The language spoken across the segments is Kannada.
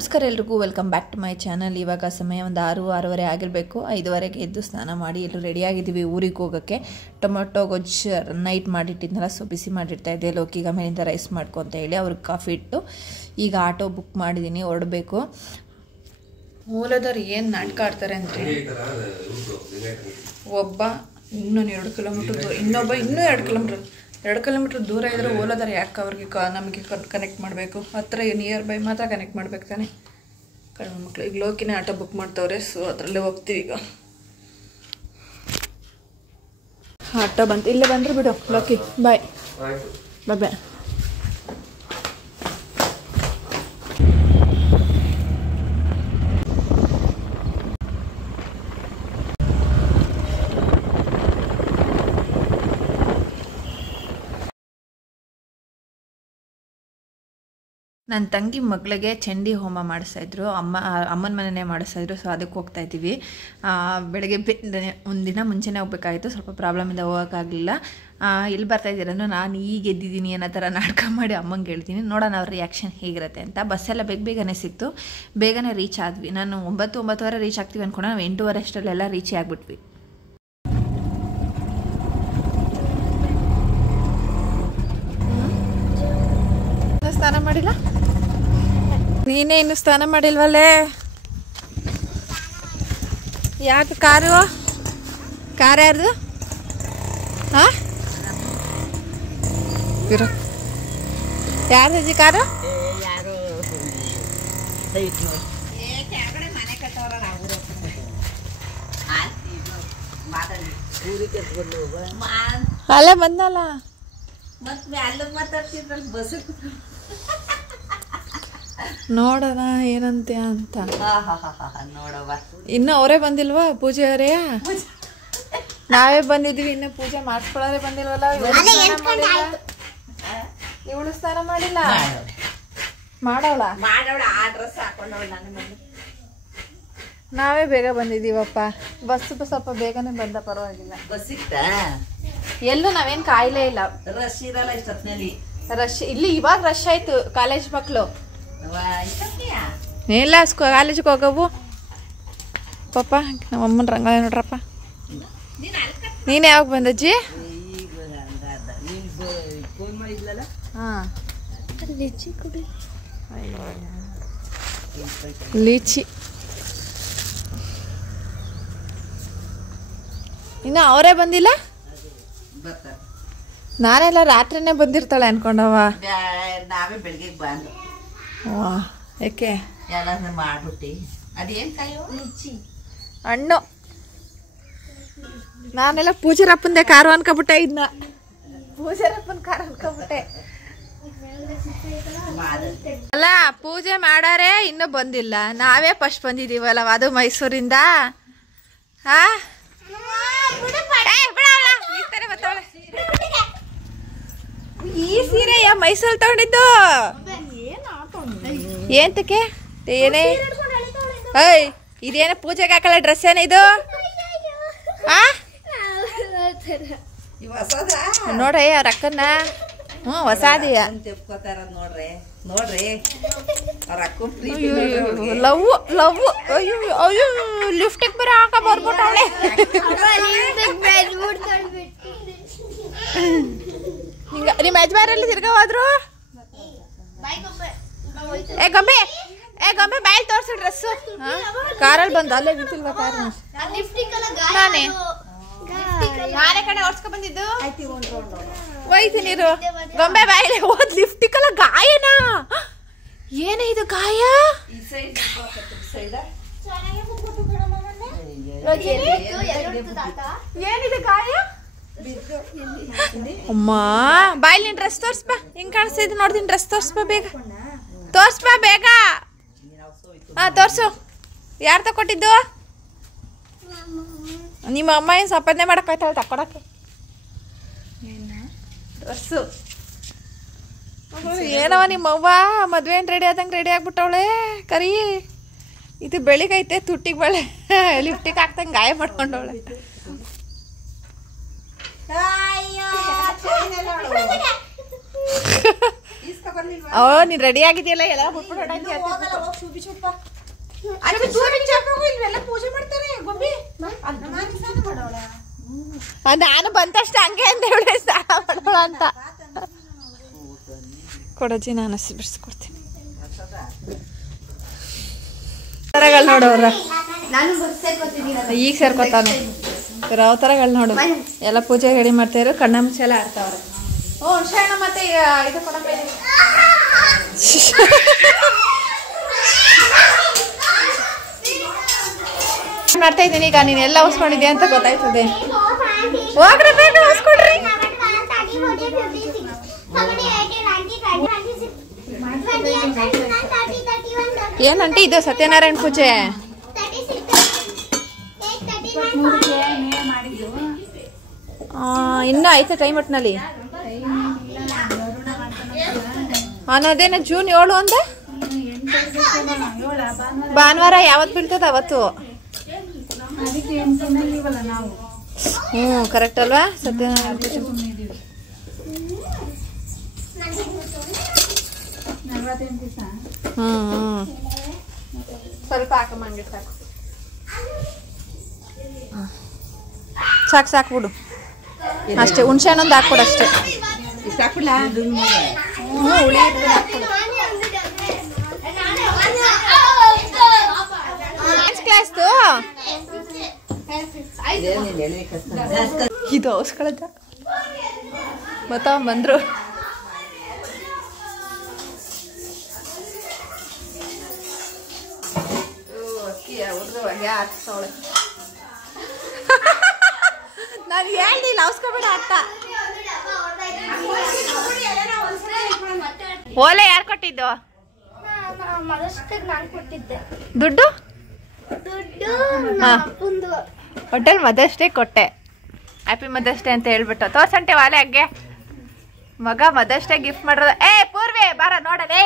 ನಮಸ್ಕಾರ ಎಲ್ರಿಗೂ welcome back to my channel. ಇವಾಗ ಸಮಯ ಒಂದು 6:30 ಆಗಿರಬೇಕು. 5:30ಗೆ ಎದ್ದು ಸ್ನಾನ ಮಾಡಿ ಎಲ್ಲರೂ ರೆಡಿಯಾಗಿದ್ದೀವಿ ಊರಿಗೆ ಹೋಗೋಕ್ಕೆ. ಟೊಮೊಟೊ ಗೊಜ್ಜು ನೈಟ್ ಮಾಡಿಟ್ಟಿದ್ನಲ್ಲ, ಸೊ ಬಿಸಿ ಮಾಡಿರ್ತಾ ಇದ್ದೆ. ಲೋಕಿಗೆ ಆಮೇಲಿಂದ ರೈಸ್ ಮಾಡ್ಕೊ ಅಂತ ಹೇಳಿ ಅವ್ರಿಗೆ ಕಾಫಿ ಇಟ್ಟು ಈಗ ಆಟೋ ಬುಕ್ ಮಾಡಿದ್ದೀನಿ, ಹೊರಡಬೇಕು. ಮೂಲದವ್ರು ಏನು ನಾಟಕ ಆಡ್ತಾರೆ ಅಂದರೆ, ಒಬ್ಬ ಇನ್ನೊಂದು 2 ಕಿಲೋಮೀಟ್ರ್ ದೂರ, ಇನ್ನೊಬ್ಬ ಇನ್ನೂ 2 ಕಿಲೋಮೀಟ್ರ್ ದೂರ ಇದ್ದರೆ ಓಲೋದಾರೆ ಯಾಕೆ ಅವ್ರಿಗೆ ನಮಗೆ ಕನೆಕ್ಟ್ ಮಾಡಬೇಕು? ಹತ್ತಿರ ನಿಯರ್ ಬೈ ಮಾತ್ರ ಕನೆಕ್ಟ್ ಮಾಡ್ಬೇಕು ತಾನೆ ಕಡಿಮೆ ಮಕ್ಕಳು. ಈಗ ಲೋಕಿನೇ ಆಟೋ ಬುಕ್ ಮಾಡ್ತವ್ರೆ, ಸೊ ಅದರಲ್ಲೇ ಹೋಗ್ತೀವಿ. ಈಗ ಆಟೋ ಬಂತು, ಇಲ್ಲೇ ಬಂದರೆ ಬಿಡು ಲೋಕಿ. ಬಾಯ್ ಬಾಯ್ ಬಾಯ್. ನನ್ನ ತಂಗಿ ಮಗಳಿಗೆ ಚಂಡಿ ಹೋಮ ಮಾಡಿಸ್ತಾಯಿದ್ರು, ಅಮ್ಮನ ಮನೆಯೇ ಮಾಡಿಸ್ತಾಯಿದ್ರು. ಸೊ ಅದಕ್ಕೆ ಹೋಗ್ತಾಯಿದ್ದೀವಿ. ಬೆಳಗ್ಗೆ ಒಂದಿನ ಮುಂಚೆನೇ ಹೋಗ್ಬೇಕಾಗಿತ್ತು, ಸ್ವಲ್ಪ ಪ್ರಾಬ್ಲಮಿಂದ ಹೋಗೋಕ್ಕಾಗಲಿಲ್ಲ. ಎಲ್ಲಿ ಬರ್ತಾಯಿದ್ದೀರನ್ನು ನಾನು ಈಗ ಎದ್ದಿದ್ದೀನಿ ಅನ್ನೋ ಥರ ನಾಟಕ ಮಾಡಿ ಅಮ್ಮಂಗೆ ಹೇಳ್ತೀನಿ. ನೋಡೋಣ ಅವ್ರ ರಿಯಾಕ್ಷನ್ ಹೇಗಿರುತ್ತೆ ಅಂತ. ಬಸ್ಸೆಲ್ಲ ಬೇಗನೆ ಸಿಕ್ತು, ಬೇಗನೆ ರೀಚ್ ಆದ್ವಿ. ನಾನು 9:30 ರೀಚ್ ಆಗ್ತೀವಿ ಅಂದ್ಕೊಂಡು ನಾವು 8:30 ಅಷ್ಟರಲ್ಲೆಲ್ಲ ರೀಚೇ ಆಗಿಬಿಟ್ವಿ. ಸ್ನಾನ ಮಾಡಿಲ್ಲ ನೀನೇ? ಇನ್ನು ಸ್ನಾನ ಮಾಡಿಲ್ವಲ್ಲೇ? ಯಾಕೆ? ಕಾರು ಯಾರ್ದು? ಹಾಂ, ಯಾರ್ದು ಕಾರು? ಅಲ್ಲೇ ಬಂದಲ್ಲ, ನೋಡೋಣ ಏನಂತೆ ಅಂತ. ಇನ್ನು ಅವರೇ ಬಂದಿಲ್ವಾ ಪೂಜೆ ಅವರೇ? ನಾವೇ ಬಂದಿದ್ವಿ, ಇನ್ನು ಪೂಜೆ ಮಾಡಿಸ್ಕೊಳ್ಳೋರೆ ಬಂದಿಲ್ವಲ್ಲ. ಇವಳು ಸ್ನಾನ ಮಾಡಿಲ್ಲ, ಮಾಡವಳ. ನಾವೇ ಬೇಗ ಬಂದಿದ್ದೀವಪ್ಪ. ಬಸ್ ಸ್ವಲ್ಪ ಬೇಗನೆ ಬಂದ, ಪರವಾಗಿಲ್ಲ. ಎಲ್ಲೂ ನಾವೇನು ಕಾಯಿಲೆ ಇಲ್ಲ, ರಶ್ ಇರಲ್ಲ ಇಷ್ಟೊತ್ತಿನಲ್ಲಿ. ರಶ್ ಇಲ್ಲಿ ಇವಾಗ ರಶ್ ಆಯ್ತು. ಕಾಲೇಜ್ ಮಕ್ಕಳು ಇಲ್ಲ ಕಾಲೇಜಿಗೆ ಹೋಗವು. ಪಾಪ ನಮ್ಮ ಅಮ್ಮನ ರಂಗ ನೋಡ್ರಪ್ಪ. ನೀನು ಯಾವಾಗ ಬಂದಜ್ಜಿ? ಹಾಂ, ಲೀಚಿ ಇನ್ನು ಅವರೇ ಬಂದಿಲ್ಲ. ನಾನೆಲ್ಲ ರಾತ್ರಿನೇ ಬಂದಿರ್ತಾಳೆ ಅನ್ಕೊಂಡವ. ನಾವೇ ಬೆಳಿಗ್ಗೆ ಬಂದು ಯಾಕೆ ಎಲ್ಲ ಮಾಡ್ಬಿಟ್ಟು ಅದೇನು ಕಾಯೋ ಹಣ್ಣು. ನಾನೆಲ್ಲ ಪೂಜಾರಪ್ಪಂದೆ ಕಾರು ಅನ್ಕೊಬಿಟ್ಟೆ. ಇದನ್ನ ಪೂಜಾರಪ್ಪನ ಕಾರು ಅನ್ಕೊಬಿಟ್ಟೆ. ಅಲ್ಲ, ಪೂಜೆ ಮಾಡಾರೆ ಇನ್ನೂ ಬಂದಿಲ್ಲ, ನಾವೇ ಫಸ್ಟ್ ಬಂದಿದ್ದೀವಲ್ಲ. ಅದು ಮೈಸೂರಿಂದ. ಹಾ, ಈ ಸೀರೆ ಮೈಸೂರು ತಗೊಂಡಿದ್ದು ಏಂತಕ್ಕೆ? ಏನೇ ಏಯ್, ಇದೇನ ಪೂಜೆಗೆ ಹಾಕಲ್ಲ ಡ್ರೆಸ್ ಏನ ಇದು? ನೋಡ್ರಿ ಅವ್ರ ಅಕ್ಕನ್ನ. ಹೊಸಾದಿಯ ನೋಡ್ರಿ ಲವ್ ಲವ್. ಅಯ್ಯೋ ಅಯ್ಯೋ, ಲಿಫ್ಟಿಗೆ ಬರ ಹಾಕ ಬರ್ಬಿಟ್ಟವಳೆ. ನಿಮ್ಮ ಯಜಮಾನಲ್ಲಿ ತಿರ್ಗ ಹೋದ್ರು. ಗೊಂಬೆ ಬಾಯಲ್ಲಿ ತೋರಿಸಿ ಡ್ರೆಸ್ಸು. ಕಾರಲ್ಲಿ ಬಂದು ಅಲ್ಲೇ ನಿಂತಿಲ್ವಾ ಕಾರ್? ನಾನೇ ಕಡೆ ಓಡಿಸ್ಕೊ ಬಂದಿದ್ದು. ಹೋಯ್ತು ನೀರು. ಗೊಂಬೆ ಬಾಯಿಲೆ ಹೋದ್. ಲಿಫ್ಟಿಕಲ್ಲ ಗಾಯನ? ಏನೇ ಇದು ಗಾಯ? ಏನಿದೆ ಗಾಯ? ಅಮ್ಮ ಬಾಯಲ್ಲಿ ನಿನ್ ಡ್ರೆಸ್ ತೋರ್ಸ್ಬಾ. ಹಿಂಗ್ ಕಾಣಿಸ್ತಿದ್ ನೋಡ್ತೀನಿ. ಡ್ರೆಸ್ ತೋರ್ಸ್ಬಾ ಬೇಗ, ತೋರ್ಸ್ಬಾ ಬೇಗ. ಹಾ ತೋರ್ಸು. ಯಾರು ತಕೊಟ್ಟಿದ್ದು? ನಿಮ್ಮ ಅಮ್ಮ ಏನು ಸಂಪಾದನೆ ಮಾಡಕ್ಕಾಯ್ತಾಳೆ ತಕೊಡಕ್ಕೆ ಡ್ರೆಸ್ಸು? ಏನವ ನಿಮ್ಮವ್ವ ಮದುವೆ ಏನು ರೆಡಿ ಆದಂಗೆ ರೆಡಿ ಆಗ್ಬಿಟ್ಟವಳೆ. ಕರಿ ಇದು ಬೆಳಿಗೈತೆ, ತುಟ್ಟಿಗೆ ಬಳೆ ಲಿಫ್ಟಿಗೆ ಹಾಕ್ತಂಗೆ ಗಾಯ ಮಾಡ್ಕೊಂಡವಳೆ. ಓ ನೀನ್ ರೆಡಿ ಆಗಿದೆಯಲ್ಲ ಎಲ್ಲ ನಾನು ಬಂದಷ್ಟು ಹಂಗೆ ಅಂತ ಹೇಳಿ ಸ್ನಾನ ಮಾಡೋಣ ಅಂತ ಕೊಡಜ್ಜಿ ನಾನು ಬಿಡಿಸ್ಕೊಡ್ತೀನಿ ಥರಗಳು ನೋಡೋರ ಈಗ ಸೇರ್ಕೊತಾನೆ ಯಾವ ಥರಗಳು ನೋಡು ಎಲ್ಲ ಪೂಜೆ ರೆಡಿ ಮಾಡ್ತಾಯಿರೋ ಕಣ್ಣ ಮುಚ್ಚೆ ಎಲ್ಲ ಆಡ್ತಾವ್ರೆ ಶರಣ ಮತ್ತೆ ಇದು ಮಾಡ್ತಾ ಇದ್ದೀನಿ ಈಗ ನೀನು ಎಲ್ಲ ಉಸ್ಕೊಂಡಿದ್ಯಾ ಅಂತ ಗೊತ್ತಾಯ್ತದೆ ಹೋಗ್ರಿ ಬೇಗ ಉಸ್ಕೊಡ್ರಿ ಏನಂಟಿ ಇದು ಸತ್ಯನಾರಾಯಣ ಪೂಜೆ ಇನ್ನೂ ಐತೆ ಟೈಮ್ ಒಟ್ಟಿನಲ್ಲಿ ಅನ್ನೋದೇನ ಜೂನ್ 7 ಅಂದ ಭಾನುವಾರ ಯಾವತ್ತು ಬೀಳ್ತದ ಅವತ್ತು ಕರೆಕ್ಟ್ ಅಲ್ವಾ ಸತ್ಯನಾರಾಯಣ ಪೂಜೆ ಸ್ವಲ್ಪ ಹಾಕಂಗೆ ಸಾಕು ಸಾಕು ಸಾಕು ಬಿಡು ಅಷ್ಟೇ ಹುಣಸೆ ಹಣ್ಣೊಂದು ಹಾಕ್ಕೊಡು ಅಷ್ಟೇ ಕ್ಲಾಸ್ದು ಇದು ಔಸ್ಕೊಳ್ಳೋದ ಮತ್ತ ಬಂದ್ರು ನಾನು ಹೇಳ್ದಿಲ್ಲ ಔಸ್ಕೊಬೇಡ ಅತ್ತ ಓಲೆ ಯಾರು ಕೊಟ್ಟಿದ್ದು ದುಡ್ಡು ಹೋಟೆಲ್ ಮದರ್ಸ್ ಡೇ ಕೊಟ್ಟೆ ಹ್ಯಾಪಿ ಮದರ್ಸ್ ಡೇ ಅಂತ ಹೇಳ್ಬಿಟ್ಟು ತೋರ್ಸಂಟೆ ವಾಲೆ ಹಂಗೆ ಮಗ ಮದರ್ಸ್ ಡೇ ಗಿಫ್ಟ್ ಮಾಡಿರೋದು ಪೂರ್ವೆ ಬಾರ ನೋಡಲೇ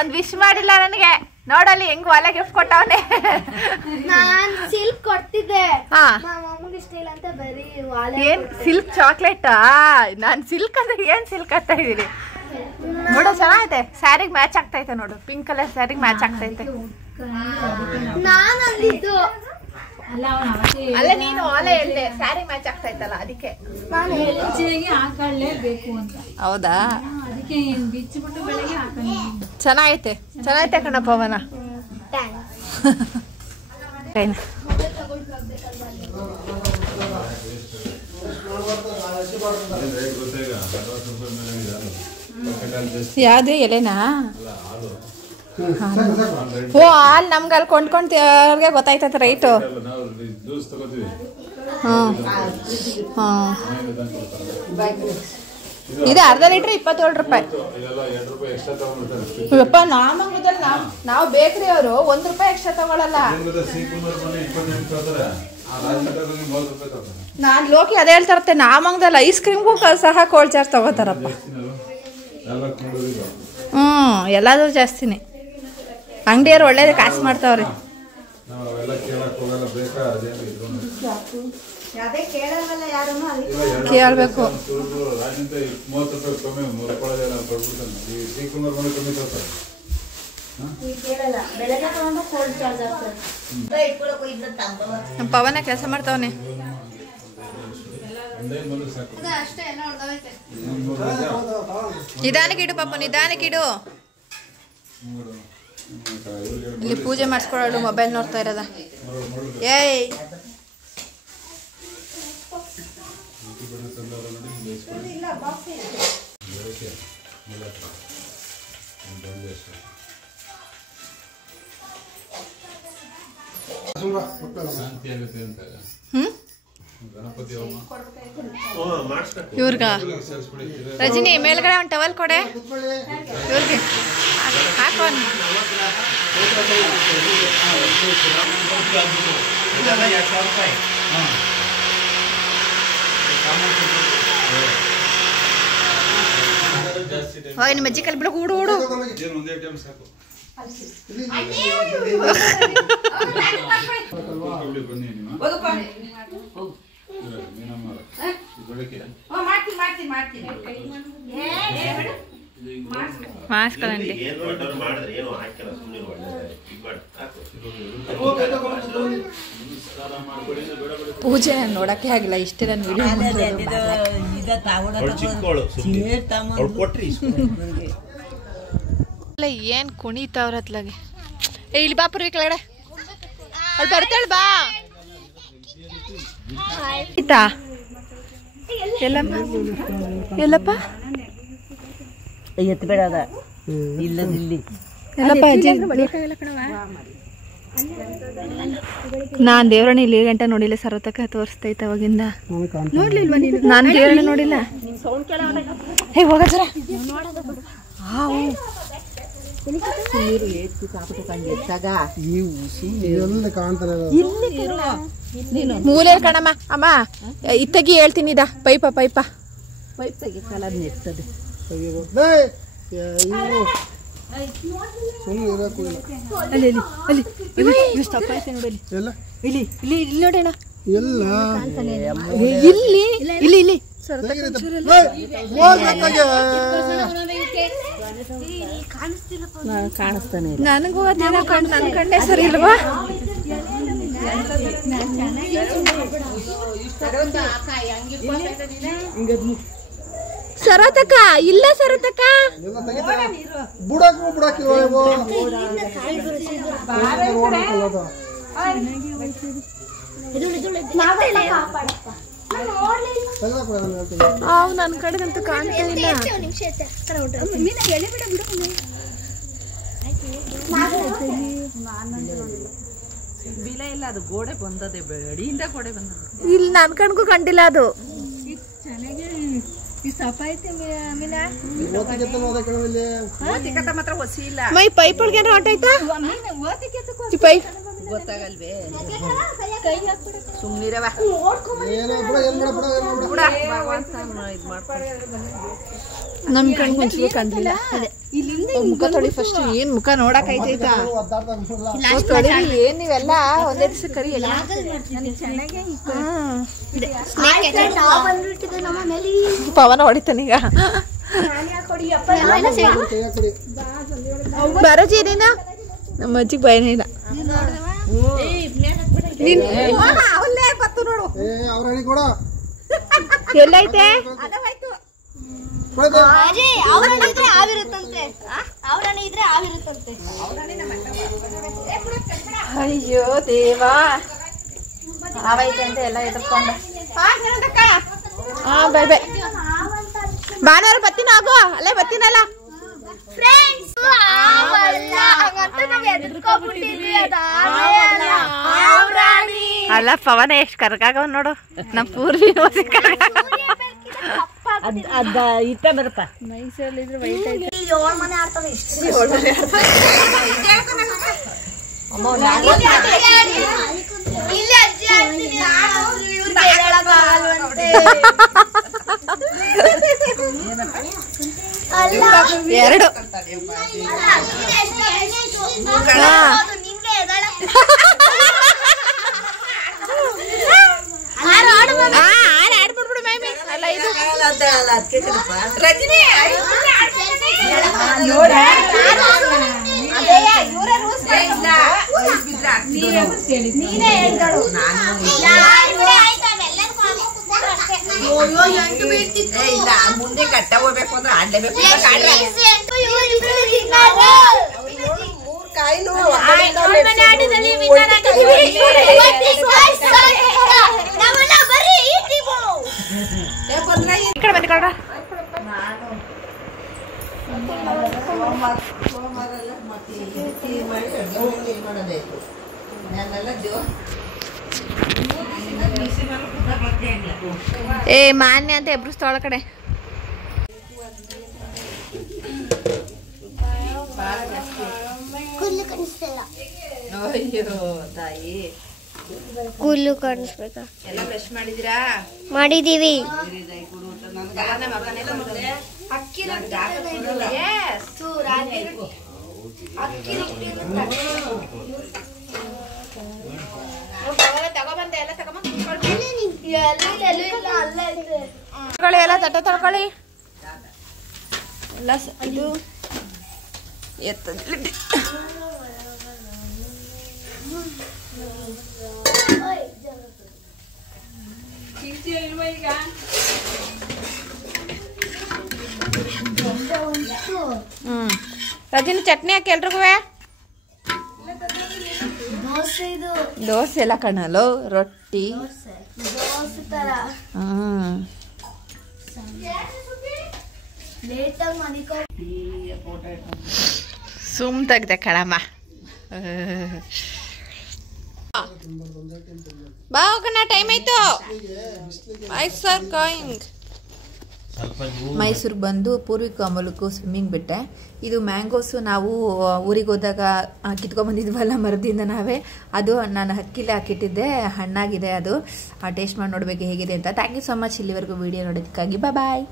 ಒಂದ್ ವಿಶ್ ಮಾಡಿಲ್ಲ ನನಗೆ ನೋಡಲಿ ಹೆಂಗ್ ವಾಲೆ ಗಿಫ್ಟ್ ಕೊಟ್ಟವನೆ ಸಿಲ್ಕ್ ಕೊಡ್ತಿದ್ದೆ ಏನ್ ಸಿಲ್ಕ್ ಚಾಕ್ಲೇಟಾ ನಾನ್ ಸಿಲ್ಕ್ ಅಂದ್ರೆ ಏನ್ ಸಿಲ್ಕ್ ಅಂತ ಇದೀನಿ ನೋಡು ಚೆನ್ನಾಗೈತೆ ಸ್ಯಾರಿಗೆ ಮ್ಯಾಚ್ ಆಗ್ತೈತೆ ನೋಡು ಪಿಂಕ್ ಕಲರ್ ಸ್ಯಾರಿಗೆ ಮ್ಯಾಚ್ ಆಗ್ತೈತೆ ಅಲ್ಲ ನೀನು ಆಲೆ ಹೇಳ್ದೆ ಸ್ಯಾರಿ ಮ್ಯಾಚ್ ಆಗ್ತೈತಲ್ಲ ಅದಕ್ಕೆ ಹೌದಾ ಚೆನ್ನಾಗೈತೆ ಚೆನ್ನಾಗೈತೆ ಕಣ ಪವನ ಯಾವ್ದು ಎಲೆನಾ ಓ ಹಾಲು ನಮ್ಗೆ ಅಲ್ಲಿ ಕೊಂಡ್ಕೊಂಡ್ಗೆ ಗೊತ್ತಾಯ್ತದ ರೈಟು ಇದು ಅರ್ಧ ಲೀಟ್ರ್ 27 ರೂಪಾಯಿ ಯಪ್ಪ ನಾವು ಬೇಕ್ರಿ ಅವರು ₹1 ಎಕ್ಸ್ಟ್ರಾ ತಗೊಳಲ್ಲ ನಾನ್ ಲೋಕಿ ಅದೇ ಹೇಳ್ತಾರತ್ತೆ ನಾಮಂಗದಲ್ಲಿ ಐಸ್ ಕ್ರೀಮ್ಗೂ ಸಹ ಕೋಲ್ಡ್ ಚಾರ್ಜ್ ತಗೋತಾರಪ್ಪ ಎಲ್ಲಾದ್ರೂ ಜಾಸ್ತಿನೇ ಅಂಗಡಿಯವ್ರು ಒಳ್ಳೇದು ಕಾಸು ಮಾಡ್ತಾವ್ರಿ ಕೇಳಬೇಕು ಪವನ ಕೆಲಸ ಮಾಡ್ತಾವನೆ ನಿಧಾನಕ್ಕಿಡು ಪಾಪ ನಿಧಾನಕ್ಕಿಡು ಇಲ್ಲಿ ಪೂಜೆ ಮಾಡಿಸ್ಕೊಳ್ಳೋಳು ಮೊಬೈಲ್ ನೋಡ್ತಾ ಇರೋದ ಏಯ್ ಇವ್ರಿಗ ರಜನಿ ಮೇಲ್ಗಡೆ ಒಂದು ಟವಲ್ ಕೊಡೆ ಇವ್ರಿಗೆ ಹಾಕೋ ಹೋಯ್ ನಿಮ್ಮ ಅಜ್ಜಿ ಕಲ್ ಬಿಡು ಹೂಡು ಹೂಡು ಮಾಸ್ಕಲಂಟಿ ಪೂಜೆ ನೋಡಕ್ಕೆ ಆಗಿಲ್ಲ ಇಷ್ಟೇ ನಾನು ಏನ್ ಕುಣಿತಾವ್ರ ಅತ್ಲಾಗೆ ಇಲ್ಲಿ ಬಾ ಪೂರ್ವಿ ಕೆಳಗಡೆ ಅಲ್ಲಿ ಬರ್ತಾಳ ಬಾ ಆಯ್ತಾ ಎಲ್ಲಪ್ಪ ಎತ್ತಬೇಡ ಇಲ್ಲದಿಲ್ಲಿ ನಾನ್ ದೇವ್ರಣ್ಣ ಇಲ್ಲಿ ಗಂಟೆ ನೋಡಿಲ್ಲ ಸರ್ವತಕ್ಕ ತೋರಿಸ್ತೈತ ಅವಾಗಿಂದ ನೋಡ್ಲಿಲ್ವಾ ನೀನು ನಾನು ದೇವ್ರಣ್ಣ ನೋಡಿಲ್ಲ ಹೇ ಹೋಗ ಜರ ಮೂಲೆ ಕಣಮ್ಮ ಅಮ್ಮ ಇತ್ತಗಿ ಹೇಳ್ತೀನಿ ಇದ ಪೈಪ ಪೈಪ ಪೈಪ್ ತೆಗಿ ಕಲರ್ ನೆಡ್ತದೆ ಅಲ್ಲಿ ಅಲ್ಲಿ ಇಲ್ಲಿ ಎಷ್ಟು ಐತೆ ನೋಡಿ ಇಲ್ಲಿ ಇಲ್ಲಿ ಇಲ್ಲಿ ನೋಡೋಣ ಇಲ್ಲಿ ಇಲ್ಲಿ ಇಲ್ಲಿ ಕಾಣಿಸ್ತಾನೆ ನನಗೂ ಅದೇನೋ ನನ್ನ ಕಂಡೆ ಸರಿ ಇಲ್ವಾ ಸರತಕ್ಕ ಇಲ್ಲ ಸರತಕ್ಕ ಅವು ನನ್ನ ಕಡೆಗಂತೂ ಕಾಣ್ತಾ ಇಲ್ಲ ಬಿಲೆ ಇಲ್ಲ ಅದು ಗೋಡೆ ಬಂದದೆ ಅಡಿಯಿಂದ ಗೋಡೆ ಬಂದದೆ ಇಲ್ಲಿ ನನ್ನ ಕಣ್ಗೂ ಕಂಡಿಲ್ಲ ಅದು ಮಾತ್ರ ಹೊಸಿ ಇಲ್ಲ ಮೈ ಪೈಪ್ ಒಳಗೆ ಹೊಂಟಾಯ್ತಾ ಪೈಪ್ ಗೊತ್ತಾಗಲ್ವೇ ಸುಮ್ಮನಿರವ ನಮ್ ಕಣ್ ಒಂಚೂರು ಕಂಡಿಲ್ಲ ಮುಖ ತೊಳಿ ಫಸ್ಟ್ ಏನ್ ಮುಖ ನೋಡಕ್ ಐತೈತಾ ಏನ್ ನೀವೆಲ್ಲ ಒಂದೇ ದಿವಸ ಕರಿ ಪವನ ಹೊಡಿತಾನೀಗ ಬರಜಿ ನೀನ ನಮ್ಮ ಅಜ್ಜಿಗೆ ಭಯನೇ ಇಲ್ಲ ಎಲ್ಲೈತೆ ಅಯ್ಯೋ ದೇವಾ ಅವೈತೆ ಅಂತ ಎಲ್ಲ ಎದ್ಕೊಂಡ ಬೈ ಬೈ ಭಾನುವಾರ ಬತ್ತೀನ ಆಗೋ ಅಲ್ಲೇ ಬತ್ತೀನಲ್ಲ ಅಲ್ಲ ಪವನ ಎಷ್ಟು ಕರ್ಕಾಗವ್ ನೋಡು ನಮ್ಮ ಪೂರ್ವಿ ಅದ ಇತ್ತ ಬರಪ್ಪ ಮೈಸೂರಲ್ಲಿದ್ರೆ ಎರಡು ರಜನಿ ಇಲ್ಲ ಮುಂದೆ ಕಟ್ಟ ಹೋಗ್ಬೇಕು ಅಂದ್ರೆ ಆಡ್ಲೇಬೇಕು ಏ ಮಾನ್ಯ ಅಂತ ಎಬ್ರಿಸ್ತಾಳ ಕಡೆ ಅಯ್ಯೋ ತಾಯಿ ಕೂದಲು ಕಾಣಿಸ್ಬೇಕಾ ಎಲ್ಲ ಬ್ರಷ್ ಮಾಡಿದಿರಾ ಮಾಡಿದೀವಿ ಎಲ್ಲ ತಟ್ಟೆ ತಳ್ಕೊಳ್ಳಿ ಎಲ್ಲ ಇದು ಎತ್ತದಲ್ಲಿ ರಜನಿ ಚಟ್ನಿ ಹಾಕಿ ಎಲ್ರಿಗೂ ದೋಸೆ ಎಲ್ಲ ಕಣಲು ರೊಟ್ಟಿ ಸುಮ್ ತೆಗ್ದೆ ಕಣಮ್ಮ ಬಾ ಹೋಗೋಣ ಟೈಮ್ ಆಯ್ತು ಮೈಸೂರಿಗೆ ಬಂದು ಪೂರ್ವಿಕ ಅಮಲಕ್ಕೂ ಸ್ವಿಮ್ಮಿಂಗ್ ಬಿಟ್ಟೆ. ಇದು ಮ್ಯಾಂಗೋಸು ನಾವು ಊರಿಗೆ ಹೋದಾಗ ಕಿತ್ಕೊಂಡ್ಬಂದಿದ್ವಲ್ಲ ಮರದಿಂದ ನಾವೇ, ಅದು ನಾನು ಹಕ್ಕಿಲೆ ಹಾಕಿಟ್ಟಿದ್ದೆ, ಹಣ್ಣಾಗಿದೆ ಅದು. ಟೇಸ್ಟ್ ಮಾಡಿ ನೋಡಬೇಕು ಹೇಗಿದೆ ಅಂತ. ಥ್ಯಾಂಕ್ ಯು ಸೊ ಮಚ್ ಇಲ್ಲಿವರೆಗೂ ವಿಡಿಯೋ ನೋಡೋದಕ್ಕಾಗಿ. ಬಾಯ್.